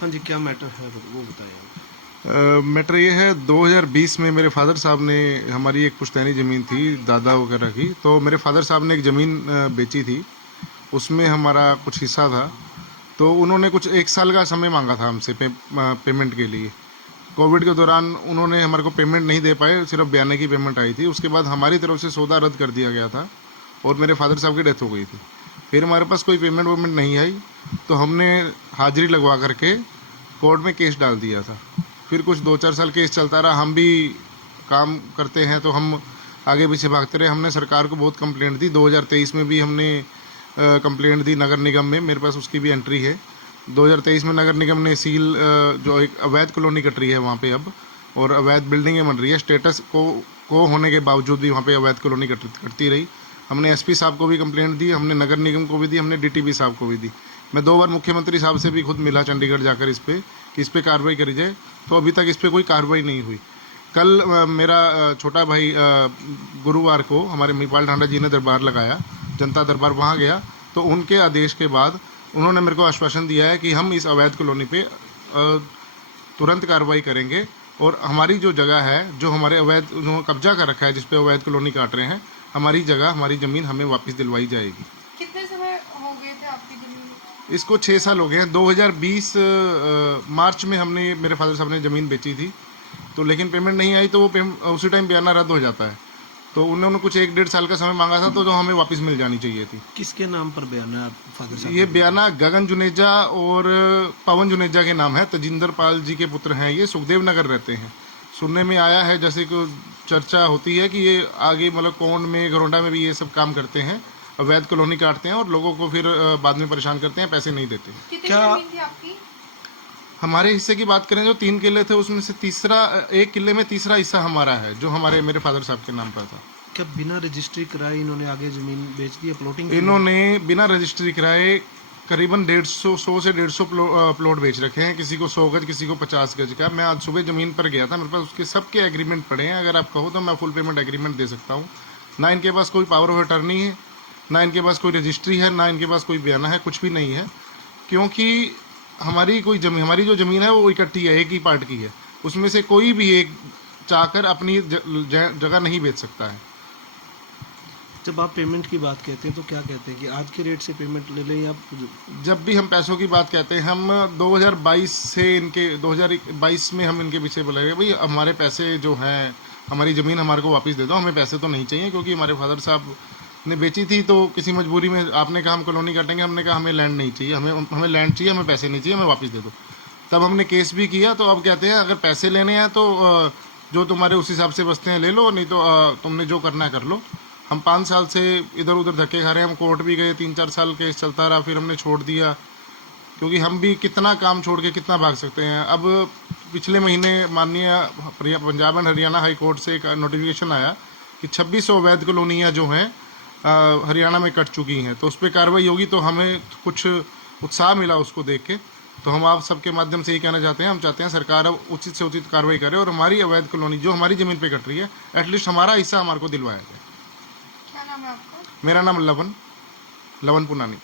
हाँ जी, क्या मैटर है वो बताएं आप। मैटर ये है, 2020 में मेरे फादर साहब ने, हमारी एक पुश्तैनी ज़मीन थी दादा वगैरह की, तो मेरे फादर साहब ने एक ज़मीन बेची थी। उसमें हमारा कुछ हिस्सा था। तो उन्होंने कुछ 1 साल का समय मांगा था हमसे पेमेंट के लिए। कोविड के दौरान उन्होंने हमारे को पेमेंट नहीं दे पाए, सिर्फ बयाने की पेमेंट आई थी। उसके बाद हमारी तरफ से सौदा रद्द कर दिया गया था और मेरे फादर साहब की डेथ हो गई थी। फिर हमारे पास कोई पेमेंट वेमेंट नहीं आई, तो हमने हाजिरी लगवा करके कोर्ट में केस डाल दिया था। फिर कुछ 2-4 साल केस चलता रहा। हम भी काम करते हैं तो हम आगे पीछे भागते रहे। हमने सरकार को बहुत कंप्लेंट दी। 2023 में भी हमने कंप्लेंट दी नगर निगम में, मेरे पास उसकी भी एंट्री है। 2023 में नगर निगम ने सील, जो एक अवैध कॉलोनी कट रही है वहाँ पे अब, और अवैध बिल्डिंगें बन रही है, स्टेटस को होने के बावजूद भी वहाँ पे अवैध कॉलोनी कटती रही। हमने एसपी साहब को भी कंप्लेंट दी, हमने नगर निगम को भी दी, हमने डीटीपी साहब को भी दी। मैं 2 बार मुख्यमंत्री साहब से भी खुद मिला चंडीगढ़ जाकर इस पर कि इस पर कार्रवाई करी जाए, तो अभी तक इस पर कोई कार्रवाई नहीं हुई। कल मेरा छोटा भाई गुरुवार को हमारे महिपाल ढांडा जी ने दरबार लगाया, जनता दरबार, वहाँ गया। तो उनके आदेश के बाद उन्होंने मेरे को आश्वासन दिया है कि हम इस अवैध कॉलोनी पे तुरंत कार्रवाई करेंगे, और हमारी जो जगह है, जो हमारे अवैध जो कब्जा कर रखा है, जिस पे अवैध कॉलोनी काट रहे हैं, हमारी जगह, हमारी ज़मीन हमें वापस दिलवाई जाएगी। कितने समय हो गए थे आपकी जमीन? इसको 6 साल हो गए हैं। 2020 मार्च में हमने, मेरे फादर साहब ने ज़मीन बेची थी, तो लेकिन पेमेंट नहीं आई, तो वो उसी टाइम बयाना रद्द हो जाता है। तो उन्होंने कुछ 1-1.5 साल का समय मांगा था, तो जो हमें वापस मिल जानी चाहिए थी। किसके नाम पर बयान है आप फादर साहब? ये बयाना गगन जुनेजा और पवन जुनेजा के नाम है। तजिंदर पाल जी के पुत्र हैं, ये सुखदेव नगर रहते हैं। सुनने में आया है, जैसे कि चर्चा होती है कि ये आगे मतलब कोंड में, घरोंडा में भी ये सब काम करते हैं, अवैध कॉलोनी काटते हैं और लोगों को फिर बाद में परेशान करते हैं, पैसे नहीं देते। कितनी क्या जमीन थी आपकी? हमारे हिस्से की बात करें, जो 3 किले थे उसमें से तीसरा, 1 किले में तीसरा हिस्सा हमारा है, जो हमारे मेरे फादर साहब के नाम पर था। क्या बिना रजिस्ट्री कराए इन्होंने आगे जमीन बेच दी है, प्लॉटिंग? इन्होंने बिना रजिस्ट्री कराए करीबन 100 से 150 प्लॉट बेच रखे हैं। किसी को 100 गज, किसी को 50 गज का। मैं आज सुबह ज़मीन पर गया था, मेरे पास उसके सबके एग्रीमेंट पड़े हैं। अगर आप कहो तो मैं फुल पेमेंट एग्रीमेंट दे सकता हूँ। ना इनके पास कोई पावर ऑफ अटर्नी है, ना इनके पास कोई रजिस्ट्री है, ना इनके पास कोई बयाना है, कुछ भी नहीं है। क्योंकि हमारी जो ज़मीन है वो इकट्ठी है, एक ही पार्ट की है। उसमें से कोई भी एक चाहकर अपनी जगह नहीं बेच सकता है। जब आप पेमेंट की बात कहते हैं तो क्या कहते हैं कि आज के रेट से पेमेंट ले लें या जब भी हम पैसों की बात कहते हैं, हम 2022 से इनके 2022 में हम इनके पीछे बोले भाई हमारे पैसे जो हैं, हमारी ज़मीन हमारे को वापस दे दो, हमें पैसे तो नहीं चाहिए। क्योंकि हमारे फादर साहब ने बेची थी, तो किसी मजबूरी में आपने कहा हम कॉलोनी काटेंगे, हमने कहा हमें लैंड नहीं चाहिए, हमें लैंड चाहिए, हमें पैसे नहीं चाहिए, हमें वापस दे दो। तब हमने केस भी किया। तो अब कहते हैं अगर पैसे लेने हैं तो जो तुम्हारे उस हिसाब से बचते हैं ले लो, नहीं तो तुमने जो करना है कर लो। हम 5 साल से इधर उधर धक्के खा रहे हैं। हम कोर्ट भी गए, 3-4 साल केस चलता रहा, फिर हमने छोड़ दिया। क्योंकि हम भी कितना काम छोड़ के कितना भाग सकते हैं। अब पिछले महीने माननीय Punjab and Haryana high court से एक नोटिफिकेशन आया कि 2600 अवैध कॉलोनियाँ जो हैं हरियाणा में कट चुकी हैं, तो उस पर कार्रवाई होगी। तो हमें कुछ उत्साह मिला उसको देख के। तो हम आप सबके माध्यम से यही कहना चाहते हैं, हम चाहते हैं सरकार अब उचित से उचित कार्रवाई करे और हमारी अवैध कॉलोनी जो हमारी ज़मीन पे कट रही है, एटलीस्ट हमारा हिस्सा हमारे को दिलवाया जाए। क्या नाम है आपका? मेरा नाम लवन पुनानी।